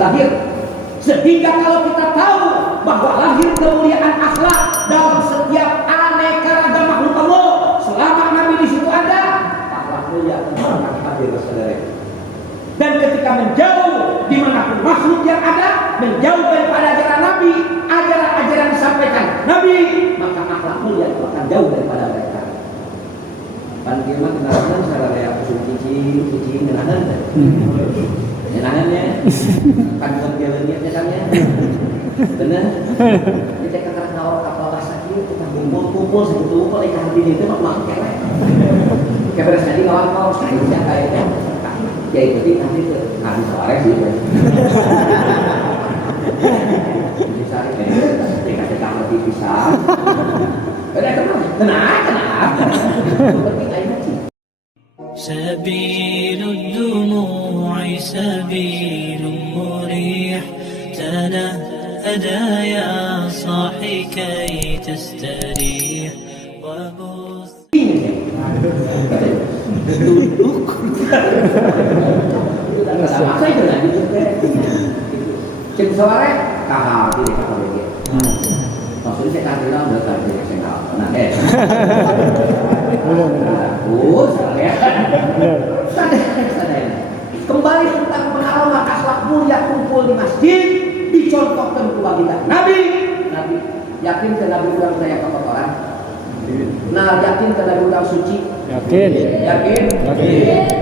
lahir. Sehingga kalau kita tahu bahwa lahir kemuliaan akhlak dalam setiap aneka ragam makhluk Allah, selama Nabi di situ ada, akhlak mulia akan hadir saudara. Dan ketika menjauh dimanapun makhluk yang ada, menjauh daripada ajaran Nabi, ajaran-ajaran disampaikan Nabi, maka akhlak mulia itu akan jauh daripada mereka. Pan firman kenalan secara reaksi suci kenalan kenangannya kan buat jalannya katanya benar kita kata nawar kapal rasa kita kumpul segitu kok ikan di itu mak kere beres tadi kawan saya kayaknya ya itu nanti ke habis sore sih bisa dikasih kamar di pisah ada tenang penting aja sih. سبيل الدموع سبيل مريح تنهدى يا صاحي كي تستريح وبث Cek sore kahal tidak kahal dia. Maksudnya saya kahal bilang udah kahal dia saya kahal. Nah sadar. Kembali tentang pengalaman akhlak mulia kumpul di masjid dicontohkan pula kita. Nabi yakin ke Nabi ulang saya kotoran. Nah yakin ke Nabi ulang suci. Yakin.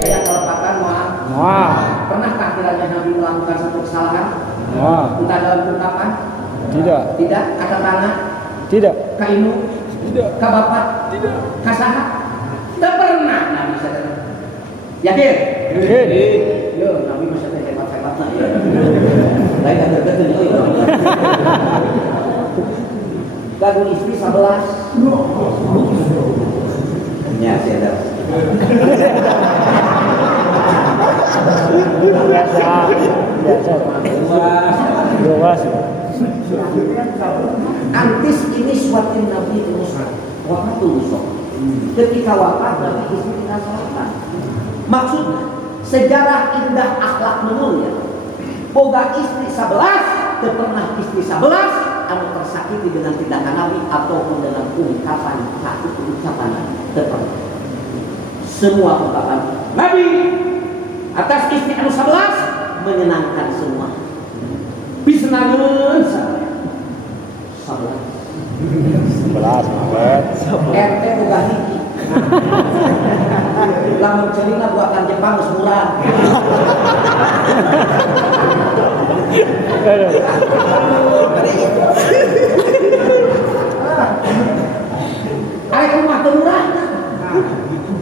Saya kelopatan moal. Pernahkah kiranya Nabi melakukan satu kesalahan? Entah dalam ungkapan? Tidak. Kata tangan? Tidak. Kainu? Tidak. Kabapat? Tidak. Kasaha? Tidak pernah Nabi sadar. Yakin? Yo, Nabi masih hebat-hebat lah ya. Lain ada betul ya. Gagu istri 11. Ya, saya ada. Biasa. Antis ini suatu Nabi terus wafatul usok. Ketika wafat Nabi istri tidak salat. Maksudnya sejarah indah akhlak mulia. Boga istri 11, teu pernah istri 11 anu tersakiti dengan tindakan Nabi ataupun dengan ungkapan satu ucapan teu pernah. Semua ungkapan Nabi atas istri anu 11 menyenangkan semua. Bisnaeun 11 RT boga hiji. Lamun celina buatan Jepang geus murah. Ari rumah teu murah.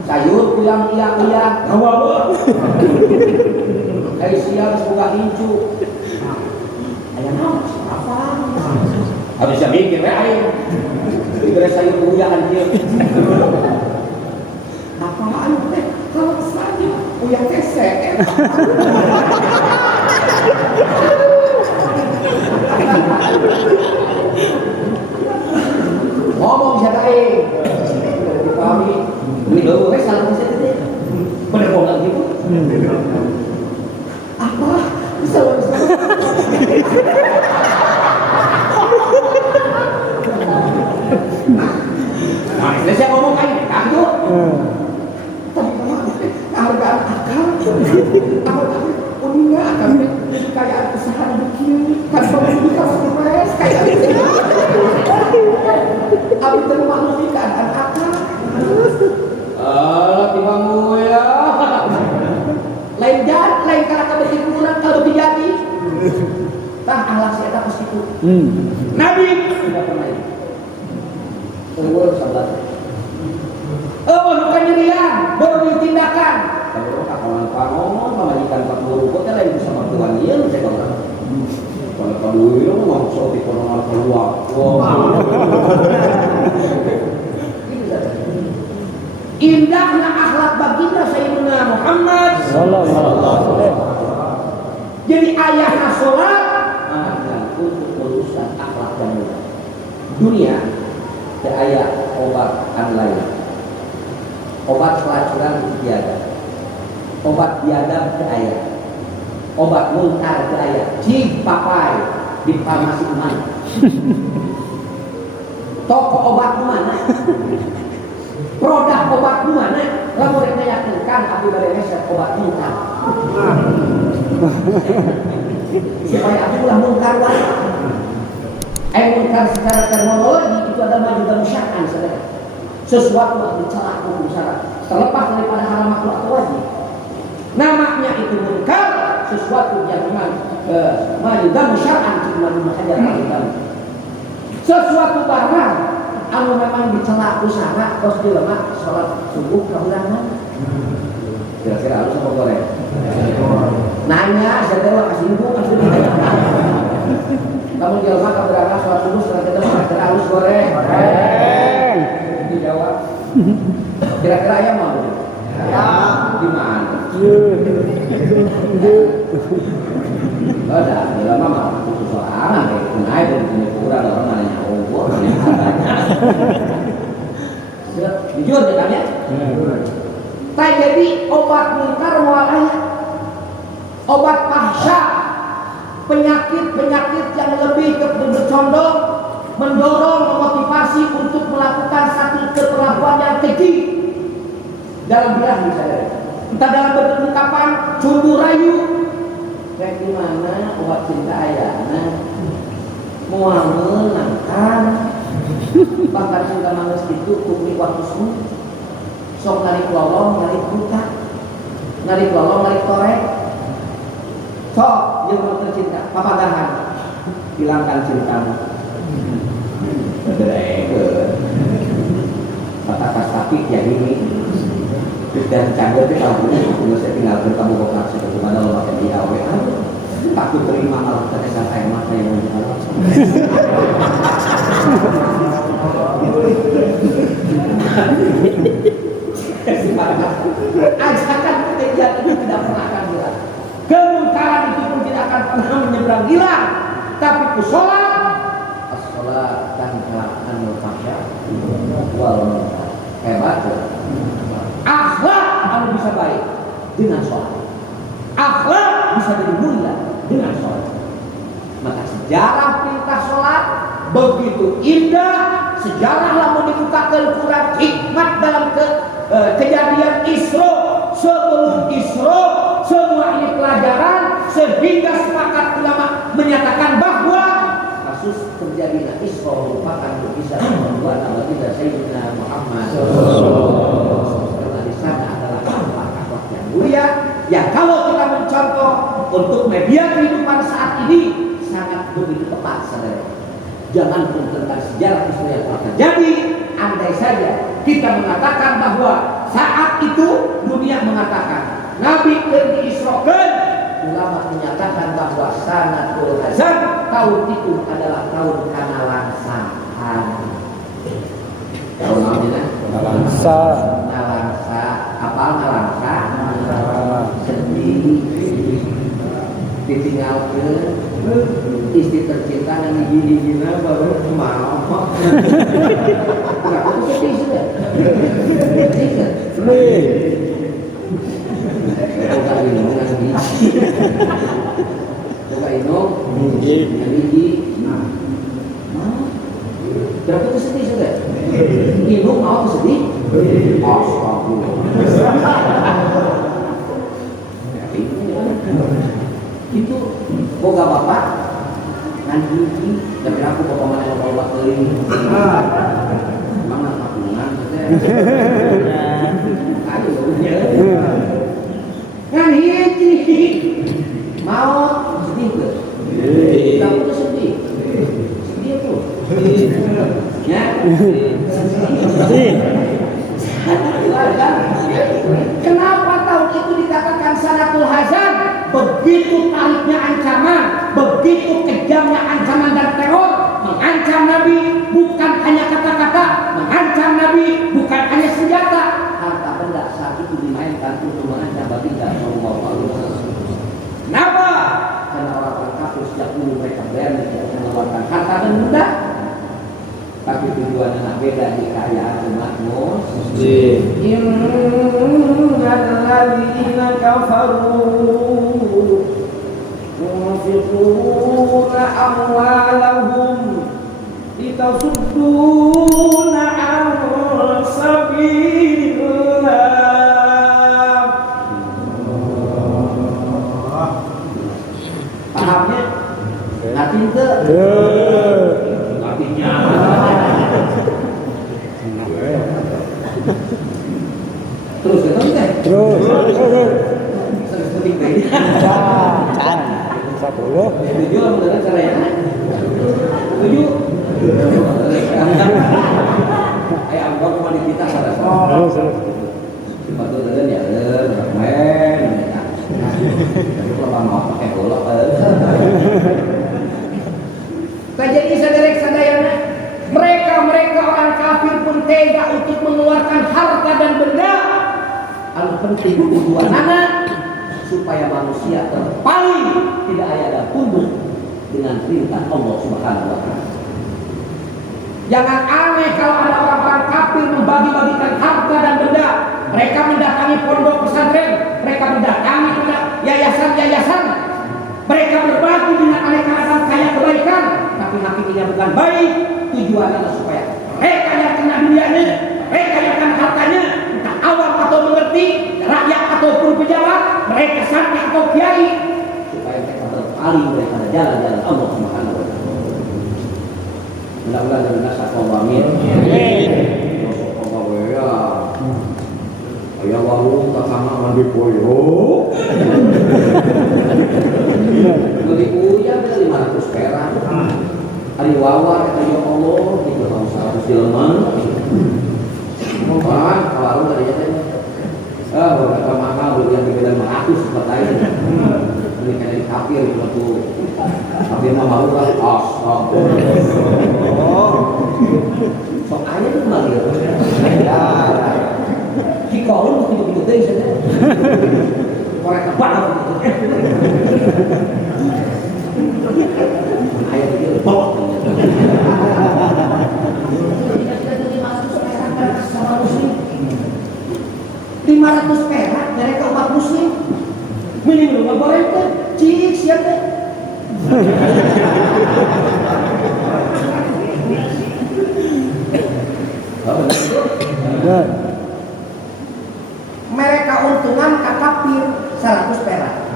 Sayur kuyang iya hawa. Ai sia geus boga hincu. Aya naon? Apa? Habis mikir we aing. Dibere sayur kuyang anjeun. Apaan teh? Kalau saja kuyang teh seek. Ngomong siapa aing? Kami ini dulu wes salah bisa teh. Bener bohong gitu. Apa? Bisa. Nah, saya ngomong kan kamu. Hargaan akal. Uninga akan kekayaan kesehatan begini. Kan pemilik kalau stres kayak gitu. Abi termaklumi keadaan akal. Tibamu ya. Lain karena keberhimpunan kalau dijadi. Tah ahlak saya tak itu. Nabi tidak pernah itu. Sabar. Bukan dirian, baru ditindakan. Kalau kawan ngomong pemajikan Pak Guru kok lain bisa mertuan ieu cek orang. Kalau kamu itu mau sok di kono keluar. Indahnya akhlak baginda Sayyidina Muhammad sallallahu alaihi wasallam. Jadi ayahnya salat untuk urusan akhlak dan dunia. Teu aya obat anu lain. Obat pelacuran tiada. Obat biadab teu aya. obat muntah daya cing papai di farmasi mana? Toko obat mana? Produk obat mana? Lamun rek yakinkan abdi bade resep obat muntah. Supaya abdi ulah muntah wae. Muntah secara terminologi itu adalah juga musyakan saudara. Sesuatu yang dicela hukum syarat terlepas daripada haram makruh atau wajib. Namanya itu munkar, sesuatu yang memang juga musyakan cuma hajar al. Sesuatu barang anu memang dicela usaha terus dilema salat subuh kahurangan. Kira-kira harus apa goreng? Nanya saya kasih info kasih. Kamu jelma kahurangan salat subuh setelah kita harus goreng. Dijawab. Kira-kira ayam mau? Ya. Di mana? Ada, dalam mama soalan naik dari sini kurang orang nanya oh, jujur kan ya? Tak jadi obat munkar walaya, obat fahsya, penyakit yang lebih bercondong mendorong memotivasi untuk melakukan satu keperlakuan yang keji dalam birahi saya. Entah dalam bentuk ungkapan cumbu rayu, kayak gimana obat cinta ayana, mau menangkan, bakal cinta manis itu kumi waktu semua, sok narik lolong, narik buta, narik lolong, narik korek, sok yang mau tercinta, papagahan, hilangkan cintamu. Batas tapi yang ini dan campur itu kalau punya saya tinggal bertemu lokasi bagaimana lo pakai di AW takut terima malah terkesan saya mata yang menjual ajakan kejadian itu tidak pernah akan hilang, kemungkaran itu pun tidak akan pernah menyeberang hilang, tapi sholat as-sholat tanha anil fahsya wal munkar. Hebat ya. Akhlak harus bisa baik dengan sholat. Akhlak bisa jadi mulia dengan sholat. Maka sejarah perintah sholat begitu indah. Sejarahlah menunjukkan ukuran hikmat dalam kejadian Isra. Sebelum Isra semua ini pelajaran sehingga sepakat ulama menyatakan bahwa kasus terjadinya Isra merupakan mukjizat membuat Nabi Sayyidina Muhammad karena di sana adalah akhlak yang mulia yang kalau kita mencontoh untuk media kehidupan saat ini sangat begitu tepat saudara. Jangan pun tentang sejarah Isra yang telah terjadi, andai saja kita mengatakan bahwa saat itu dunia mengatakan Nabi diisrokan, ulama menyatakan bahwa sanatul hazan tahun itu adalah tahun kanalangsahan. Tahun namanya? Nalangsa. Nalangsa. Apa nalangsa? Sedih. Ditinggalkan. Istri tercinta yang gini-gini baru mau. Kenapa itu sedih sudah? Sedih. Buka minum lagi. Buka minum lagi. Berapa itu sedih sudah? Minum mau sedih? Astagfirullah. Itu boga bapak nanti tapi aku bapak mana yang bawa keliling. Mana patungan? Kan hiji mau sedih ke? Kamu tuh sedih tuh ya? Sedih. Kenapa tahun itu dikatakan sanatul hazan? Begitu tariknya ancaman, begitu kejamnya ancaman dan teror, mengancam Nabi bukan hanya kata-kata, mengancam Nabi bukan hanya senjata, harta benda saat itu dimainkan untuk mengancam baginda Sallallahu Alaihi Wasallam. Kenapa? Karena orang-orang kafir sejak dulu mereka berani tidak mengeluarkan harta dan benda, tapi tujuannya nak beda di kekayaan umat muslim. Innal ladzina kafaru yunfiquna amwalahum litasudduna an sabilillah. Pahamnya? Nanti itu artinya terus ya teh Terus. penting deh. Can. 10. Tujuh apa benar caranya? Tujuh. Ayam kau kemana kita salah. Terus. Betul betul ya, men. Kalau mau pakai golok. Jadi saudara-saudaranya, mereka orang kafir pun tega untuk mengeluarkan harta dan benda. Anu penting tujuan anak supaya manusia terpaling tidak ayat dan tunduk dengan perintah Allah Subhanahu wa taala. Jangan aneh kalau ada orang-orang kafir membagi-bagikan harta dan benda. Mereka mendatangi pondok pesantren, mereka mendatangi yayasan-yayasan. Mereka berbagi dengan aneka ragam kaya kebaikan, tapi hakikatnya bukan baik. Tujuannya supaya mereka yang kena dunianya, mereka yang kena hartanya, entah awam atau mengerti, rakyat ataupun pejabat, mereka sakti atau kiai, supaya mereka berpaling daripada jalan-jalan Allah Subhanahu wa taala. Mudah-mudahan dari nasab Allah, amin. Ayah warung tak sama mandi koyo. Beli uya beli 500 perak. Ari wawar kata ya Allah, kita harus 100 jelema. Mohon kalau tadi teh. Berapa mahal beli yang beda 500 seperti ini. Ini kayak kafir waktu kafir mah baru lah. Sok aja tuh kembali. Ya. Jika orang begitu-begitu teh saja. Korek tebak apa gitu. Ayat itu lebok. Sama muslim 500 perak mereka umat muslim minimum goreng teh cik siapa mereka untungan ka kafir 100 perak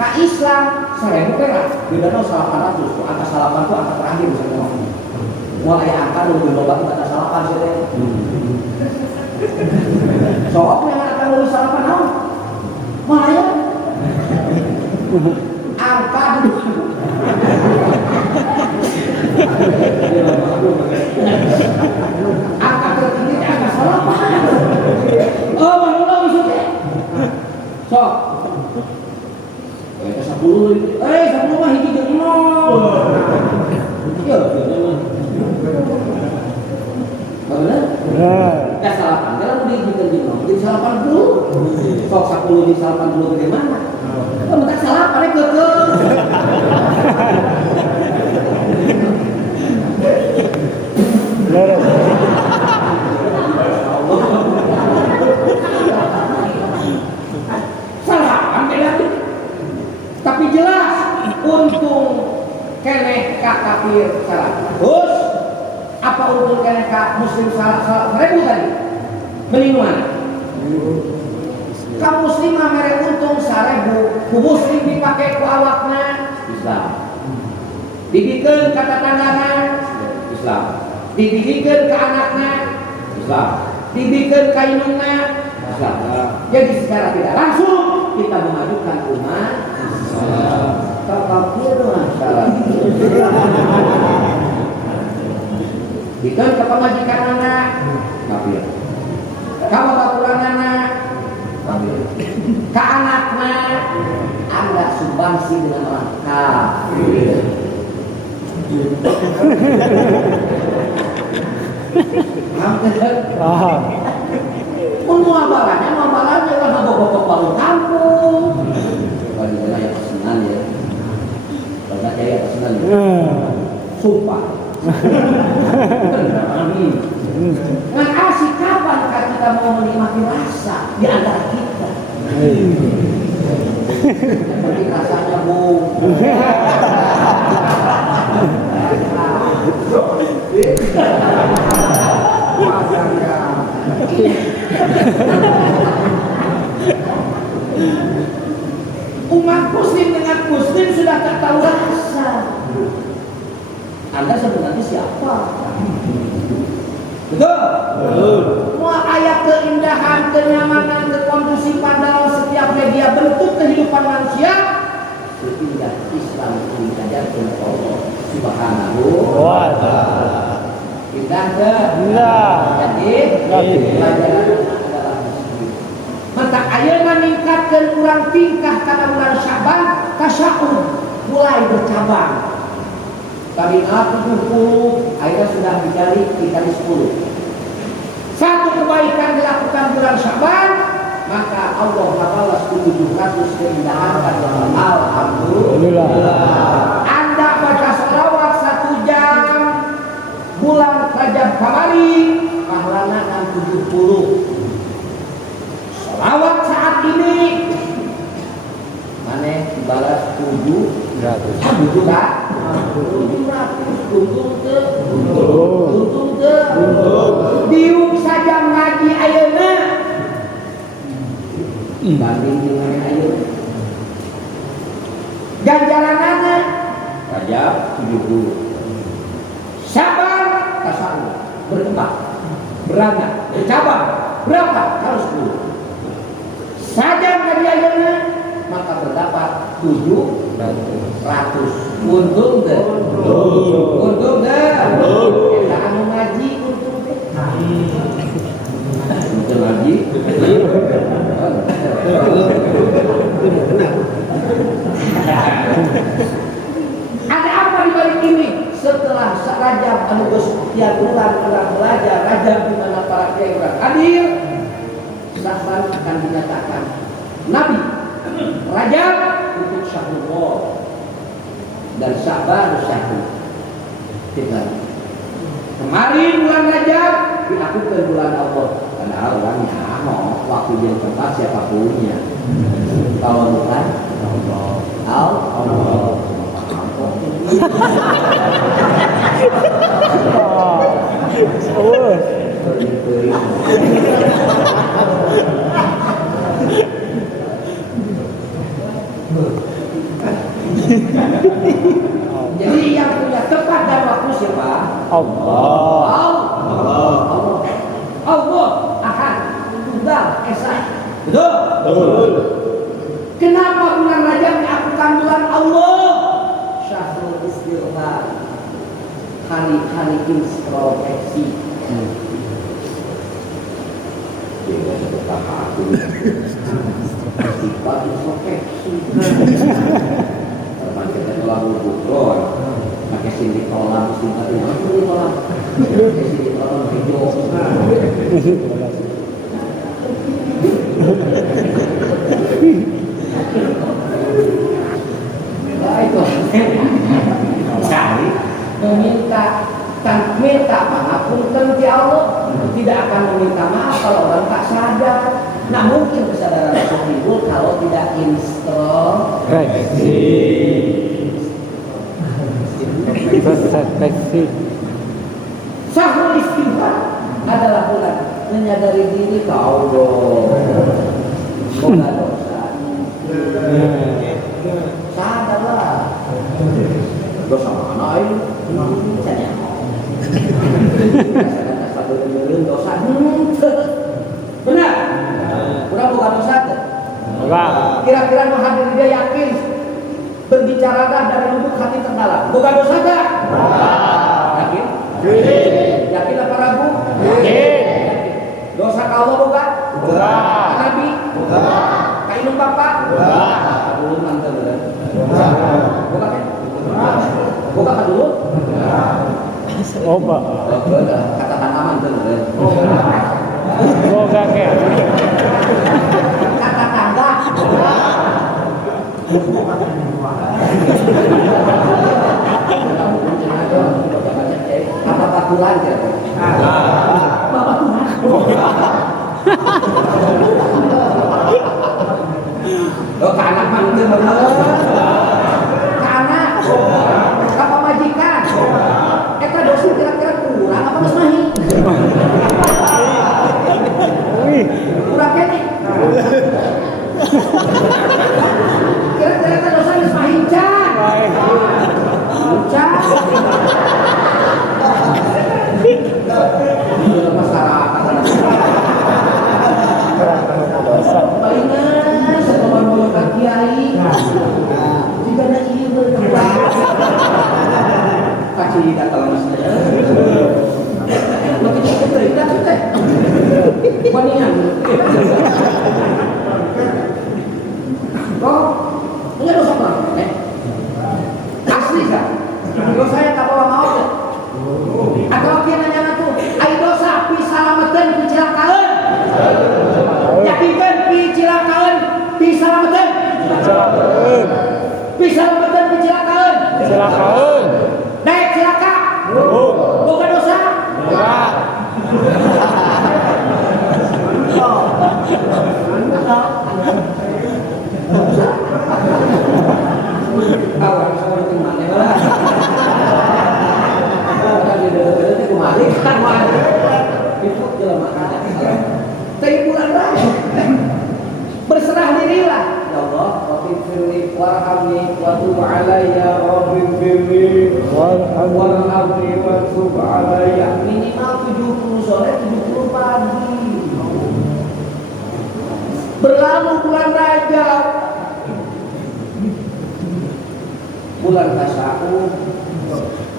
ka Islam 1000 perak bedana 800 tuh angka 8 tuh angka terakhir misalnya mulai angka lebih loba kita 8 sih teh soalnya yang akan lulus 8 tahun Maya angka angka tertinggi angka 8 oh mana maksudnya sok kita 10 10 mah hiji jeung 0 iya bener? Ya salapan, kalau dihijikan jeung 0 jadi 80 sok 10 di 80 bagaimana? Kalau tak salapan kekeh salapan beda tapi jelas untung keneh ka kafir salah terus apa untung keneh ka muslim salah 1000 tadi menimuan ka muslim mere untung 1000 ku muslim dipake ku awakna Islam dibikeun ka tatanggana Islam dibikeun ka anakna Islam dibikeun ka indungna Islam jadi secara tidak langsung kita memajukan umat Islam kafir masalah dikeun ka pamajikan anak kafir ka babaturan anak kafir ka anakna Anda sumbangsi dengan orang kafir Paham. Muamalannya lah bawa-bawa bangun kampung. Kalau di wilayah pesanan ya, banyak jaya pesanan. Sumpah. Ngan asik kapan kita mau menikmati rasa di antara kita? Seperti rasanya bu. Umat muslim dengan muslim sudah tak tahu rasa. Anda sebenarnya siapa? Betul? Semua ayat keindahan, kenyamanan, kekondusifan dalam setiap media bentuk kehidupan manusia sehingga Islam ini diajarkan Allah Subhanahu wa ta'ala. Indah ke? Indah. Jadi pelajaran adalah muslim. Maka ayeuna ningkatkeun urang tingkah kana bulan Syaban, tasya'um mulai bercabang. Tadinya 70, akhirnya sudah dikali 10. Satu kebaikan dilakukan bulan Syaban, maka Allah balas 700 keindahan pada alhamdulillah. Anda baca sholawat 1 jam bulan Rajab kamari, pahalana kan 70. Sholawat saat ini mana dibalas 700 kan? 700 untung ke diuk saja ngaji ayeuna banding dengan ayeuna ganjaranana Rajab 70 Syaban tasawuf berkembang beranak bercabang berapa harus 10 saja ngaji ayeuna maka terdapat 700 untung deh kita anu ngaji untung deh untung ngaji ada apa di balik ini setelah Rajab anu geus tiap bulan orang belajar Rajab di mana para kiai orang hadir Syaban akan dinyatakan Nabi Rajab untuk Syahrullah dan Syaban Syahrul kita kemarin bulan Rajab dilakukan bulan Allah padahal orangnya waktu dia tempat siapa punya kalau bukan Allah jadi yang punya tepat dan waktu siapa? Allah. Ahad, Tunggal, Esa. Betul. Kenapa bulan Rajab dilakukan bulan Allah? Syahrul istighfar. Hari-hari introspeksi. Dia sudah aku. Sifat introspeksi. Kita lalu bukrol, pakai sindik kolam, pakai sindik kolam hijau. Nah itu, cari meminta pengapunten ke Allah, tidak akan meminta maaf kalau orang tak sadar. Nah mungkin kesadaran itu timbul kalau tidak introspeksi. Syahrul istighfar adalah bulan menyadari diri ke Allah. Bukan dosa. Sadarlah. Dosa mana ini? Saya dosa. Benar? Kurang bukan dosa. Kira-kira menghadiri dia yakin berbicara dari lubuk hati terdalam. Bukan dosa tak? Yakin? Yakin apa ragu? Yakin. Dosa ka Allah bukan? Bukan. Nabi? Bukan. Ka indung bapak? Bukan. Dulu mantan bukan? Bukan ya? Bukan ka dulu? Oh, Pak. Katakan aman tuh. Bukan ke? Kata tangga. Apa patulan ya? Bapak Tuhan. Lo ke anak mah itu bener. Ke anak, ke pamajikan. Eta dosa kira-kira kurang apa geus mahi? Kurang kene. Kira-kira eta dosa geus mahi can. Can. Masyarakat. Palingan sekolah bola kiai. Jika ada ieu berkembang. Kasih datang mas. Lebih cepat dari kita teh. Palingan. Oh, ini dosa apa? Asli kan? Dosa yang tak bawa maut. Atau kita nanya tuh, ai dosa pisalameteun kecelakaan. Yakinkan kecelakaan, pisalameteun. Pisalameteun kecelakaan. Naik celaka. Bukan dosa. Awak sama itu mana lah? Itu jelema tapi bulan raya berserah dirilah ya Allah waghfirli warhamni wa tub alayya waghfirli warhamni wa tub alayya minimal 70 sore 70 pagi berlalu bulan Rajab bulan tasya'um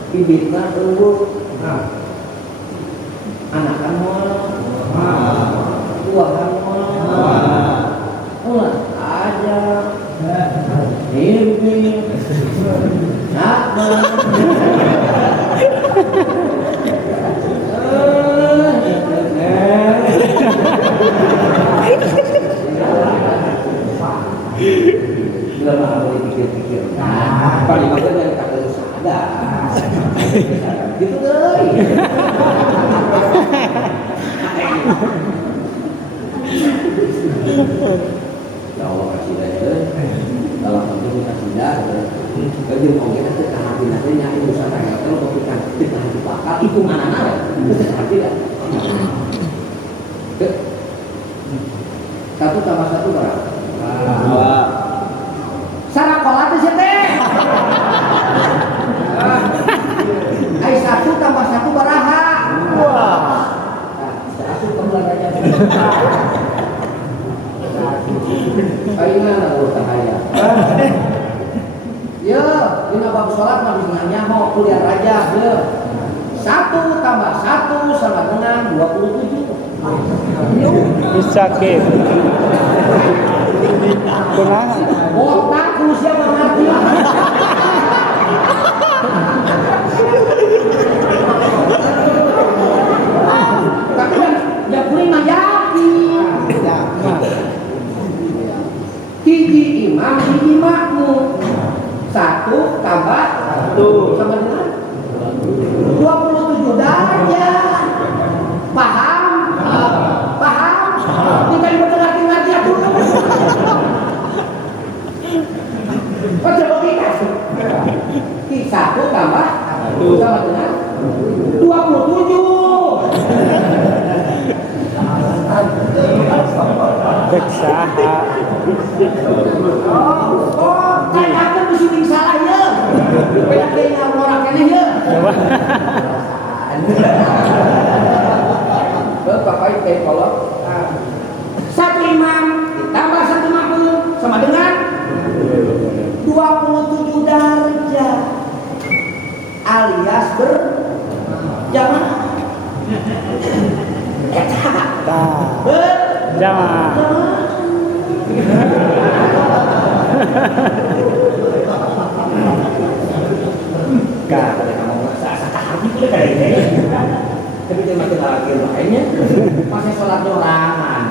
bibitna eueuh anakan moal tuahan moal ulah aja mimpi nakma bila mah boleh pikir-pikir paling maksud dari kata sadar gitu deh. Ya Allah kasih deh. Dalam bentuk kita tidak. Kerja mau kita tekan hati nantinya itu sampai kalau kita tekan hati bakal itu mana ada. Itu tekan hati dah. Satu tambah satu berapa? Dua. Sarakola itu siapa? Ai satu tambah satu baraha. Wah. Satu kemulan aja. Aina lalu cahaya. Ya, ini bab sholat mah bisa mau kuliah raja. Ya. 1 tambah 1 sama dengan 27. Bisa ke. Kunaha? Otak ku siapa ngerti? Tapi yang kuring mah yakin. Hiji imam, hiji makmum. 1 tambah 1 sama dengan 27 derajat. Paham? Paham? Kita ibu ngerti atuh. Coba kita. 1 tambah 1 sama dengan 27. Beksaha. Oh, tanyakan mesti sing salah ya. Penyakitnya orang keneh ya. Bapak kayak kolot. 1 imam ditambah 1 makmum sama dengan 27 derajat. Alias jangan Jangan. Tapi dia makin lagi lainnya masih sholat dorangan.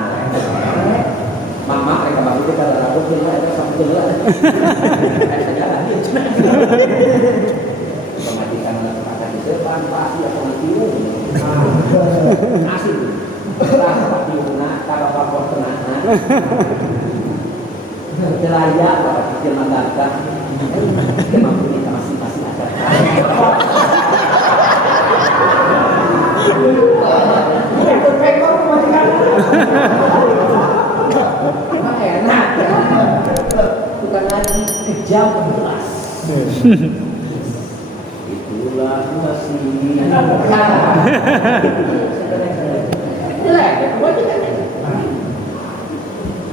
Mama mereka baru kita rambut kita ada satu dua. Saja lagi. Pemajikan kata di depan pasti akan tiung. Asik. Rasa tiungna kalau papor tenang. Jalan Itulah masih. Jelek,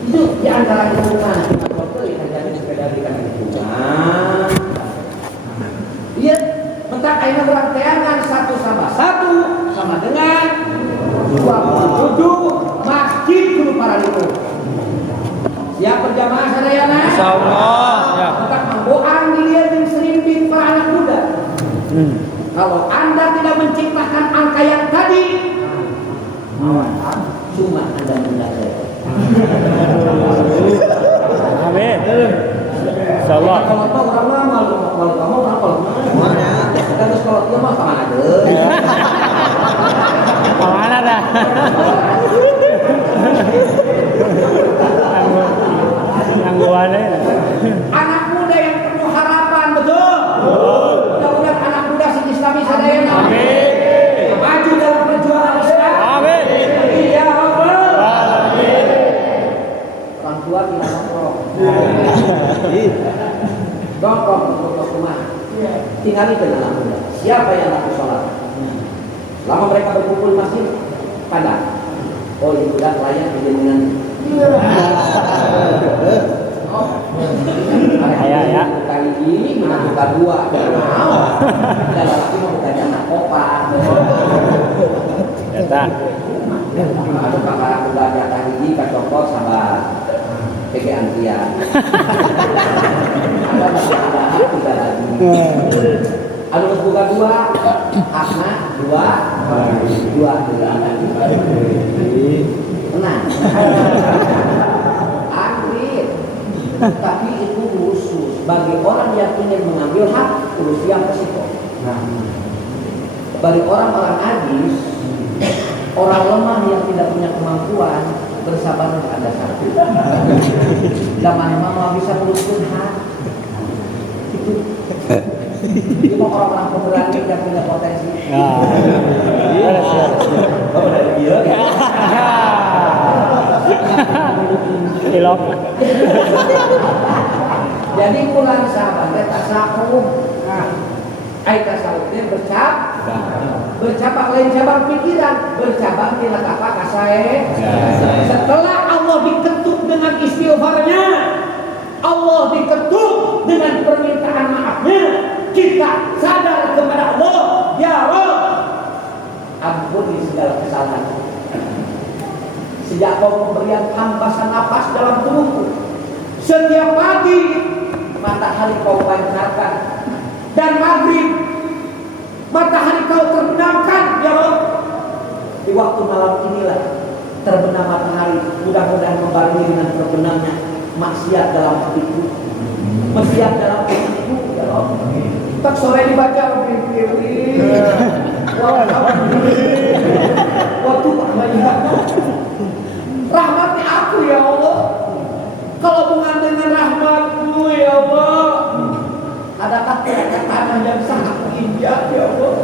itu di antara hubungan yang terjadi sepeda di kanan hubungan. Iya, mentak aina berang teangan satu sama dengan 27 masjid guru para itu. Siap berjamaah sadayana? Insyaallah, siap. Mentak manggoang dilihat yang serimpit para anak muda. Kalau Anda tidak menciptakan angka yang tadi, cuma Anda mendadak. Amin. Insyaallah. Kalau tahu orang lama, kalau kamu kalau mana? Terus kalau dia mah kemana deh? Kemana dah? Nangguannya. Anak muda yang penuh harapan, betul? Mudah-mudahan anak muda se-Islami sadayana. Amin. Maju dalam perjuangan Islam. Amin. Ya Allah. Amin. Orang tua tidak nongkrong. Nongkrong untuk rumah. Tinggal itu anak muda. Siapa yang laku sholat? Lama mereka berkumpul di masjid, pandang. Oh, ini budak layak dengan. Ya. Kali ini buka dua, jangan mau. Dan lagi mau buka anak kopan. Ya tak. Atau kakak buka jatah ini kacokot sama PG antrian. Ada tiga lagi. Aduh buka dua, hakna dua. Tenang. Tapi itu khusus bagi orang yang ingin mengambil hak urus yang resiko. Bagi orang-orang ajis, orang lemah yang tidak punya kemampuan, bersabar ada satu. Zaman mama bisa melukun hak. Itu cuma orang-orang pemberani yang punya potensi. Oh, dari dia. Ilok. Jadi pulang sahabat tasakum. Ai tasawufnya bercabang lain cabang pikiran, bercabang di apa kasae. Setelah Allah diketuk dengan istighfarnya, Allah diketuk dengan permintaan maafnya, kita sadar kepada Allah, ya Rabb, ampuni segala kesalahan. Sejak kau memberikan hampasan nafas dalam tubuhku, setiap pagi matahari kau pancarkan dan maghrib matahari kau terbenamkan, ya Rabb. Di waktu malam inilah terbenam matahari, mudah-mudahan membarengi dengan terbenamnya maksiat dalam hatiku, maksiat dalam hatiku, ya Rabb. Tak sore dibaca waktu banyak rahmatnya aku, ya Allah. Kalau bukan dengan rahmatmu, ya Allah, adakah tanah yang sangat indah, ya Allah?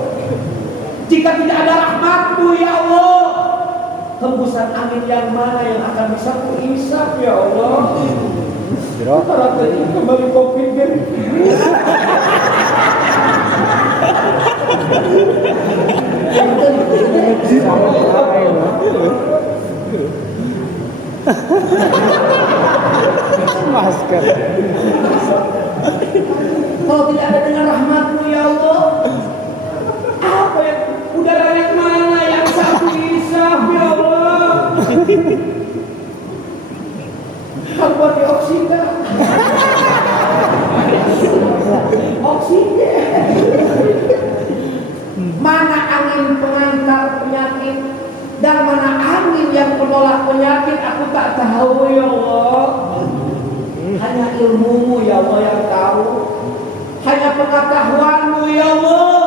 Jika tidak ada rahmatmu, ya Allah, hembusan angin yang mana yang akan bisa kuhisap, ya Allah? Kalau tadi kembali kau pikir. Masker. Kalau tidak ada dengan rahmatmu, ya Allah, apa yang udara yang mana yang satu hisap, ya Allah? Karbon dioksida, oksigen. Mana angin pengantar penyakit dan mana angin yang penolak penyakit, aku tak tahu, ya Allah. Hanya ilmumu, ya Allah, yang tahu. Hanya pengetahuanmu, ya Allah,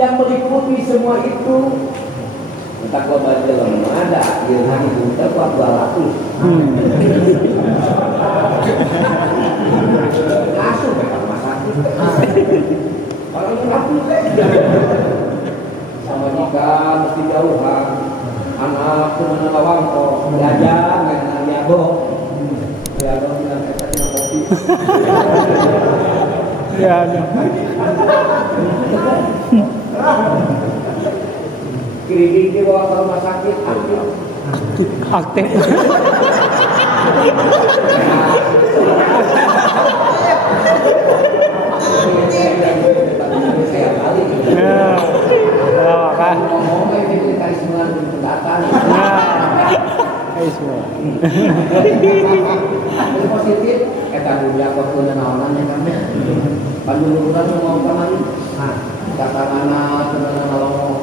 yang meliputi semua itu. Entah kalau baca lemah ada ilmu itu kuat 200. Langsung ke rumah sakit. Orang yang rapi sama jika mesti jauhan anak teman bawang kok diajar nggak diago bilang kita kopi Ya. Kiri-kiri dibawa ke rumah sakit. Aktif. Saya kali. Ya. Oh, kan. Ngomong itu dikasih 9 pendatang. Hai semua. Itu positif. Kita dulu yang waktu naonan yang kami. Pandururan mau kemana? Kata mana teman nolong.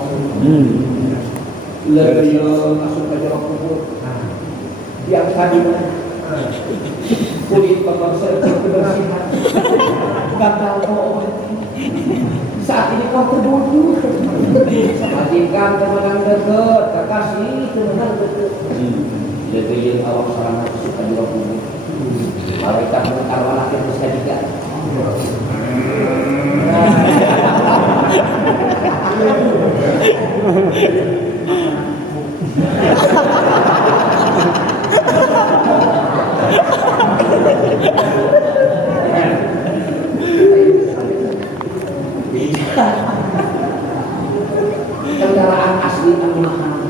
Lebih masuk ke jorok kubur. Yang tadi kulit pembersih kebersihan. Gatal kau. Saat ini kau terbodoh. Majikan teman dekat, kekasih teman dekat. Lebih yang awak sarana suka jorok kubur. Malaikat mengkar walakir bisa juga. Kendaraan asli anu mahal,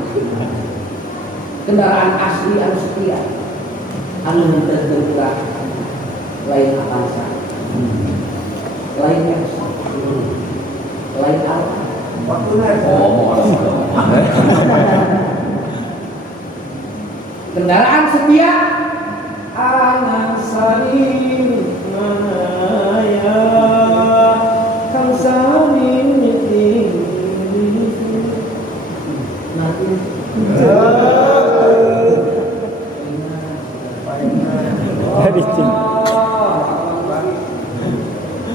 kendaraan asli anu setia, anu tergerak, lain Avanza, lain Mercedes, lain Alfa. Kendaraan setia anak saling manaya kang samin miting nanti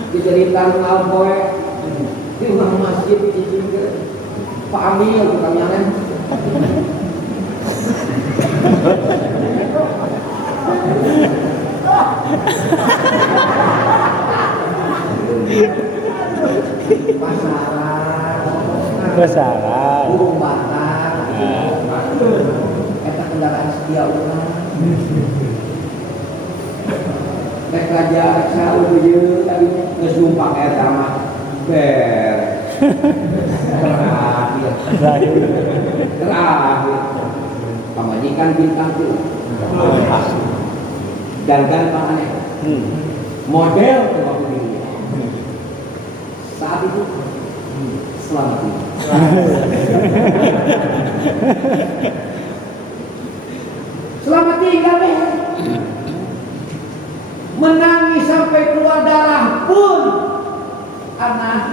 diceritakan alboy di rumah masjid di sini Pak Amil tukang nyalen. Pasaran. Burung batang. Eta kendaraan setia urang. Nek raja selalu beujeu tadi geus numpak eta mah ber. Terakhir. Pamajikan bintang tuh. Gangan pangannya. Model waktu ini. Saat itu selamat tinggal. Selamat tinggal deh. Menangis sampai keluar darah pun. Anak,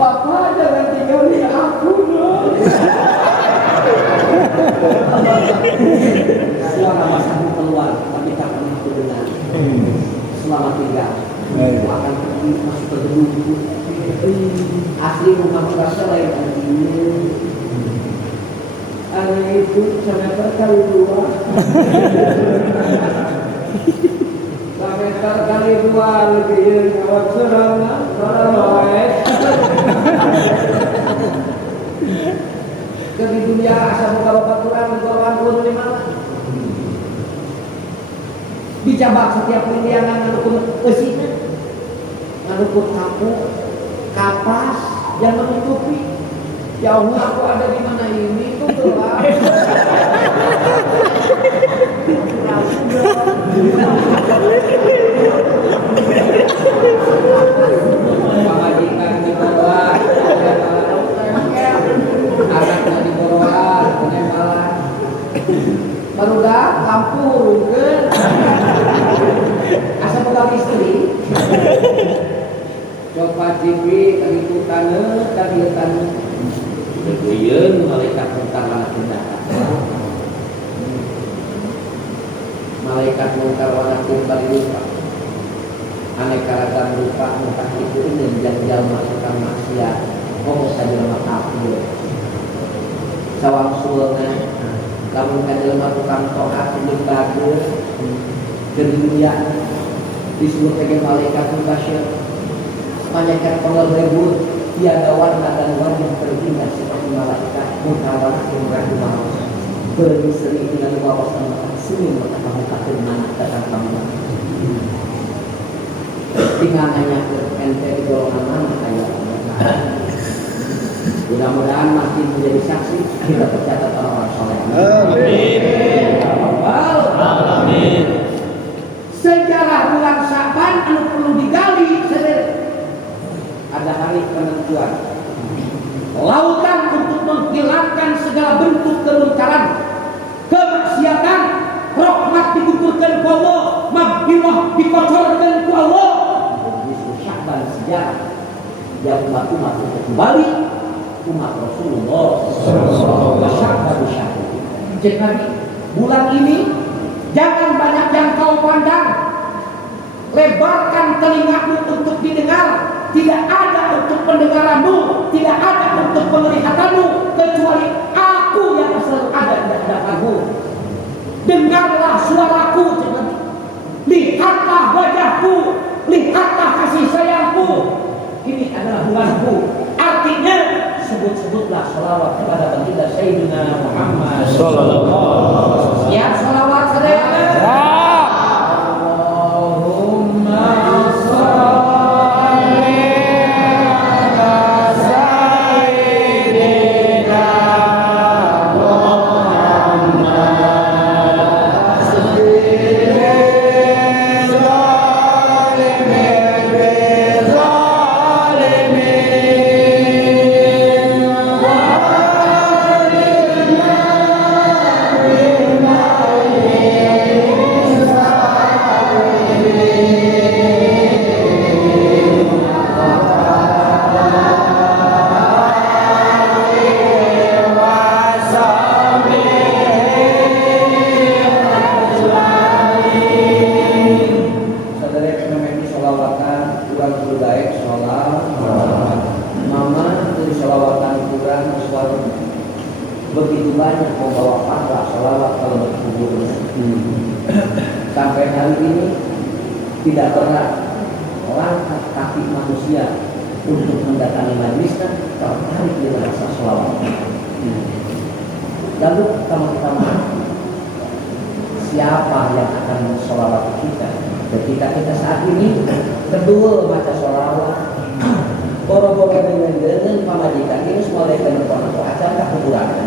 bapak jangan tinggalin aku dong. Suara masamu keluar, tapi tak pernah aku dengar. Selamat tinggal. Aku akan pergi masuk ke gedung. Asli rumah merasa lain ini. Hanya itu semeter kali 2. Semeter kali 2 lebih jawab serangan. Di dunia asal muka bapak kurang di bawah guru di mana? Dijabak setiap pilihan nganukun besinya, nganukun kapu, kapas, yang menutupi. Ya Allah, aku ada di mana ini tuh gelap. Pemajikan di bawah, anaknya di bawah, penembalan. Baru dah lampu kan? Asal pegang istri. Coba TV kali itu tanah, kali tanah. Kemudian malaikat mungkar warna tindakan. Malaikat mungkar warna tindakan lupa. Aneka ragam lupa mungkar itu ini janjal masukkan maksiat. Kok saja lemah kafir. Sawang sulna. Kamu kan lemah tukang tohat hidup bagus. Kedunia disebut dengan malaikat mungkar. Malaikat pengelebur tiada warna dan wajah berbeda seperti malaikat mutawarat yang berakhir berseri dengan wawasan senyum maka kamu takut mana datang kamu tinggal nanya ke ente di golongan mana kayak mudah-mudahan masih menjadi saksi kita tercatat orang soleh. Amin. Sejarah bulan Syaban anu perlu digali saudara. Ada hari penentuan lautan untuk menghilangkan segala bentuk kemungkaran, kemaksiatan, rahmat digugurkan ku Allah, maghfirah dikocorkan ku Allah. Justru Syaban sejarah yang umat-umat untuk kembali umat Rasulullah sallallahu Jadi bulan ini jangan banyak yang kau pandang, lebarkan telingamu untuk didengar. Tidak ada untuk pendengaranmu, tidak ada untuk penglihatanmu, kecuali aku yang selalu ada di hadapanmu. Dengarlah suaraku, lihatlah wajahku, lihatlah kasih sayangku. Ini adalah bulanku. Artinya sebut-sebutlah salawat kepada baginda Sayyidina Muhammad sallallahu alaihi wasallam. Ya salawat saudara. Begitu banyak membawa pahala salawat kalau berkuburnya. Sampai hari ini tidak pernah langkah kaki manusia untuk mendatangi majlisnya tertarik dengan rasa salawat. Lalu pertama-tama siapa yang akan salawat kita? Ketika kita saat ini kedua baca salawat, boro-boro dengan pamajikan ini semua mereka nonton atau acara kuburan.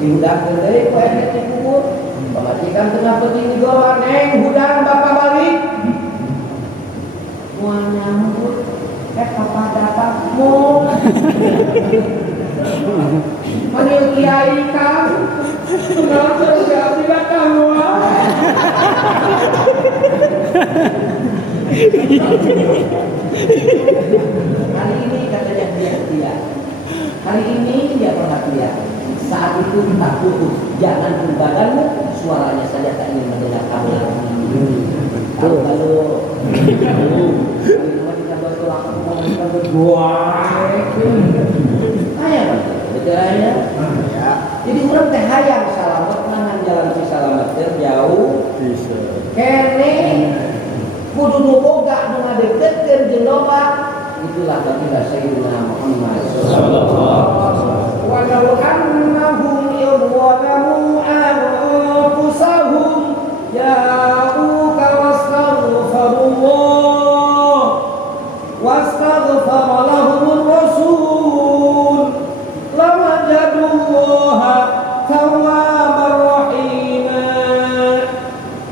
Diundang dari poin di kubur, pamajikan tengah penting doa, neng hudang bapak balik. Mau nyambut, papa datangmu. Manil kiai kan, kenal kerja tidak kamu. Hari ini katanya dia. Hari ini dia perhatian. Saat itu tak putus. Jangan badanmu, suaranya saja tak ingin mendengar kamu lagi. Lalu kita bertolak kita berdua. Ayah betul ya. Jadi orang teh hayang salamet nangan jalan si salamet jauh. Kene kudu nu boga nu ngadeukeutkeun jeung loba itulah baginda Sayyidina Muhammad sallallahu alaihi wasallam. Walau annahum yadhlamu anfusahum ja'uka wastaghfara lahumur rasul lawajadullaha tawwabar rahima.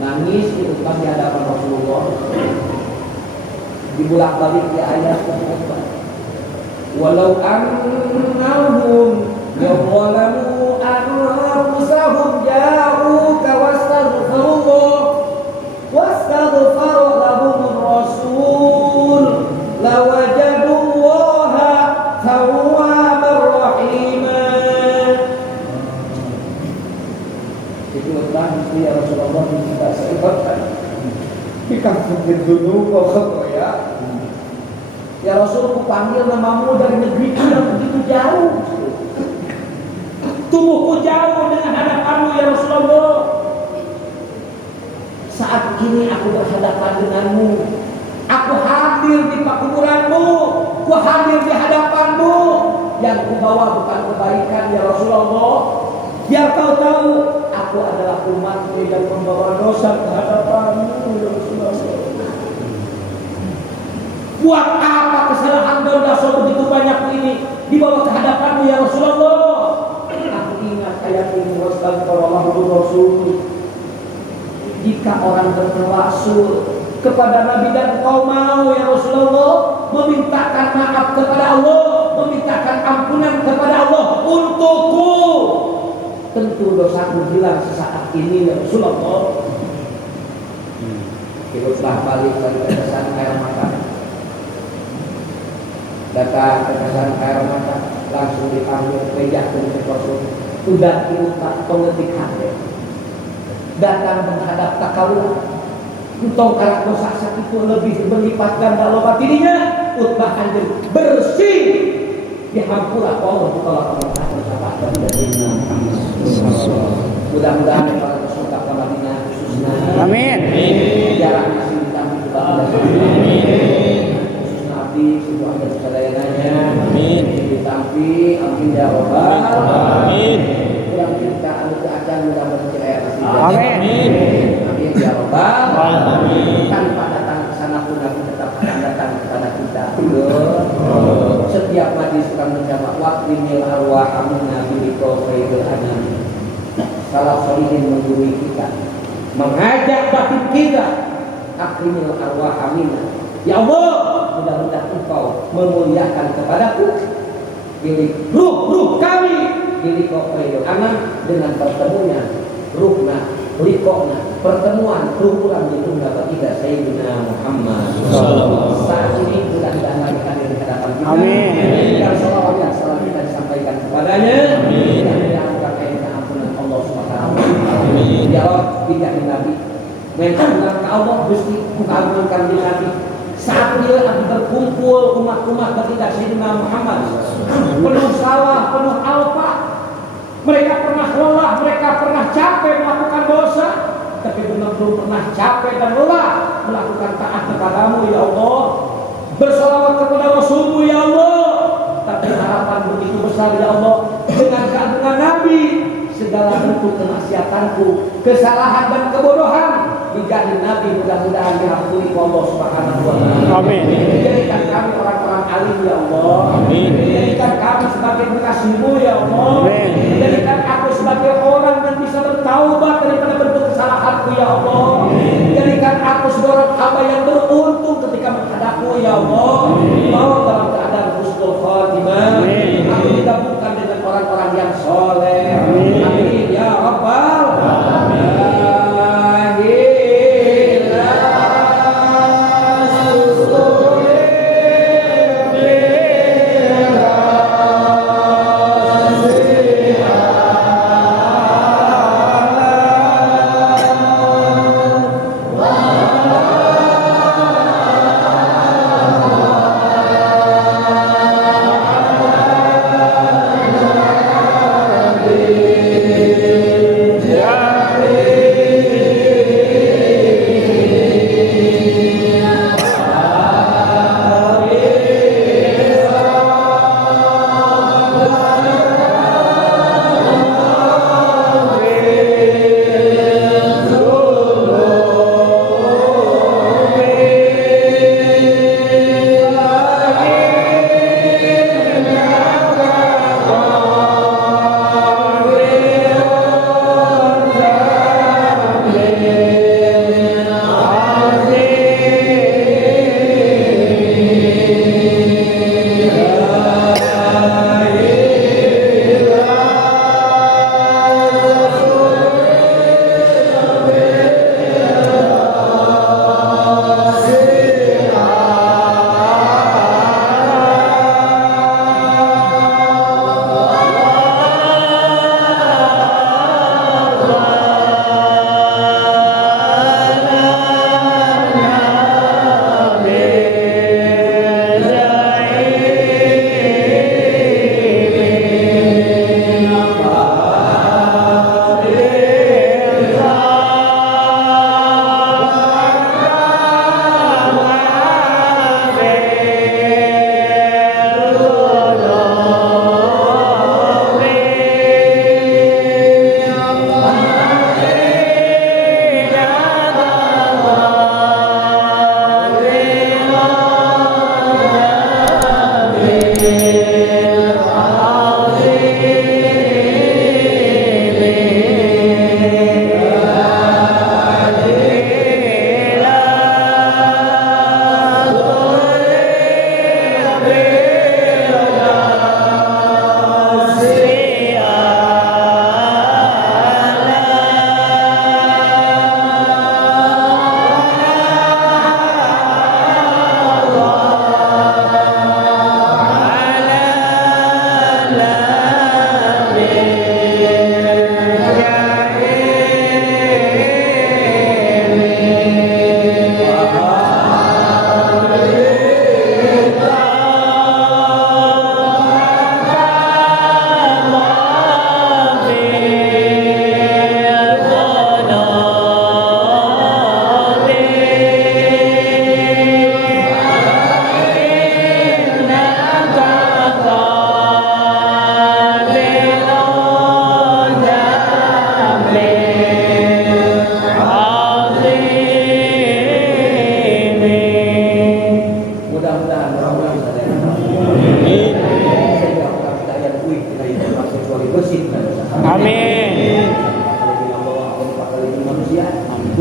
Nangis itu pas di hadapan Rasulullah, dibulak-balik di ayat walau annahum yadhlamu anfusahum ja'uka wastaghfara lahumur rasul lawajadullaha tawwabar rahima. Itu adalah ya Rasulullah kita sebutkan dikampungin dulu kok ya. Ya Rasul, ku panggil namamu dari negeri yang begitu jauh. Tubuhku jauh dengan hadapanmu ya Rasulullah. Saat ini aku berhadapan denganmu. Aku hadir di kuburanmu. Ku hadir di hadapanmu. Yang ku bawa bukan kebaikan ya Rasulullah. Biar kau tahu, aku adalah umatmu yang membawa dosa ke hadapanmu ya Rasulullah. Buat apa kesalahan dan dosa begitu banyak ini dibawa ke hadapanmu ya Rasulullah? Aku ingat ayat ini, wastaghfirullah Rasul. Jika orang bertawassul kepada Nabi dan kau mau ya Rasulullah memintakan maaf kepada Allah, memintakan ampunan kepada Allah untukku, tentu dosaku hilang sesaat ini ya Rasulullah. Ikutlah balik dari tetesan air mata, datang tetesan air mata, langsung dipanggil pejah ke Rasul. Udah diutak pengetik hati, datang menghadap takawul. Entong karena dosa itu lebih berlipat ganda lobat dirinya. Utbah anjir bersih dihampura Allah kalau Allah bersahabat dan mudah-mudahan para surga ke Madinah khususnya. Amin. Jaraknya sini kami juga khususnya abdi semua ada sadayananya. Amin. Ditampi amin ya rabbal alamin. Kurang kita anu ke acan mudah-mudahan air kasih. Amin. Amin ya rabbal alamin. Tanpa datang ke sana pun aku tetap akan datang kepada kita. Setiap majlis akan menjawab waqtimil arwah amina biliko faidul anam. Salah solihin menggurui kita, mengajak batin kita, akrimil arwah amina. Ya Allah, mudah-mudahan engkau memuliakan kepadaku pilih ruh kami biliko faidul anam dengan bertemunya ruhna likokna pertemuan kerukuran ditunda baginda Sayyidina Muhammad saat ini mudah-mudahan kami di hadapan kita. Amin. Dan salawat yang selalu kita disampaikan kepadanya. Amin. Dan diangkat ampunan Allah Subhanahu wa taala. Amin. Ya Allah, bidah Nabi. Minta ke Allah Gusti mengagungkan diri Nabi. Saat dia akan berkumpul umat-umat baginda Sayyidina Muhammad penuh salah, penuh alfa. Mereka pernah lelah, mereka pernah capek melakukan dosa, tapi belum pernah capek dan lelah melakukan taat kepadamu ya Allah, bersalawat kepada Rasulmu ya Allah. Tapi harapan begitu besar ya Allah, dengan keagungan Nabi segala bentuk kemaksiatanku, kesalahan dan kebodohan dijadikan Nabi mudah-mudahan diampuni Allah Subhanahu wa taala. Amin. Jadikan kami orang-orang alim ya Allah. Amin. Jadikan kami sebagai kekasih-Mu ya Allah. Amin. Jadikan aku sebagai orang yang bisa bertaubat daripada bentuk kesalahanku ya Allah. Amin. Jadikan aku seorang hamba yang beruntung ketika menghadapmu ya Allah. Mau dalam keadaan husnul khatimah. Aku digabungkan dengan orang-orang yang soleh. Amin ya rabbal alamin.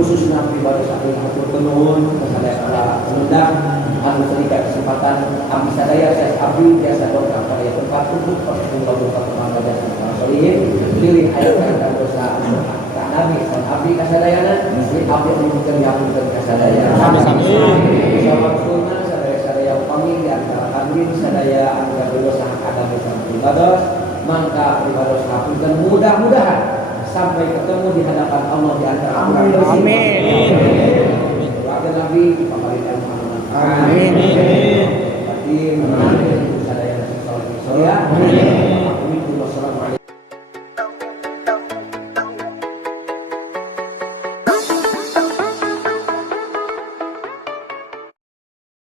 khususnya pribadi saking atur penuhun kepada para penundang anu berikan kesempatan abdi sadaya saya abdi biasa doa pada tempat untuk buka kepada para solihin pilih ayat dan dosa ka nabi san abdi kasadayana abdi mungkin yakin kasadaya sama sunna sadaya upami di antara abdi sadaya anu dosa ada bersama ibadah maka ibadah hapunten mudah-mudahan sampai ketemu di hadapan Allah di antara orang bersih. Amin. Doakan Nabi pemberian Muhammad. Amin. Batin, sadaya saleh.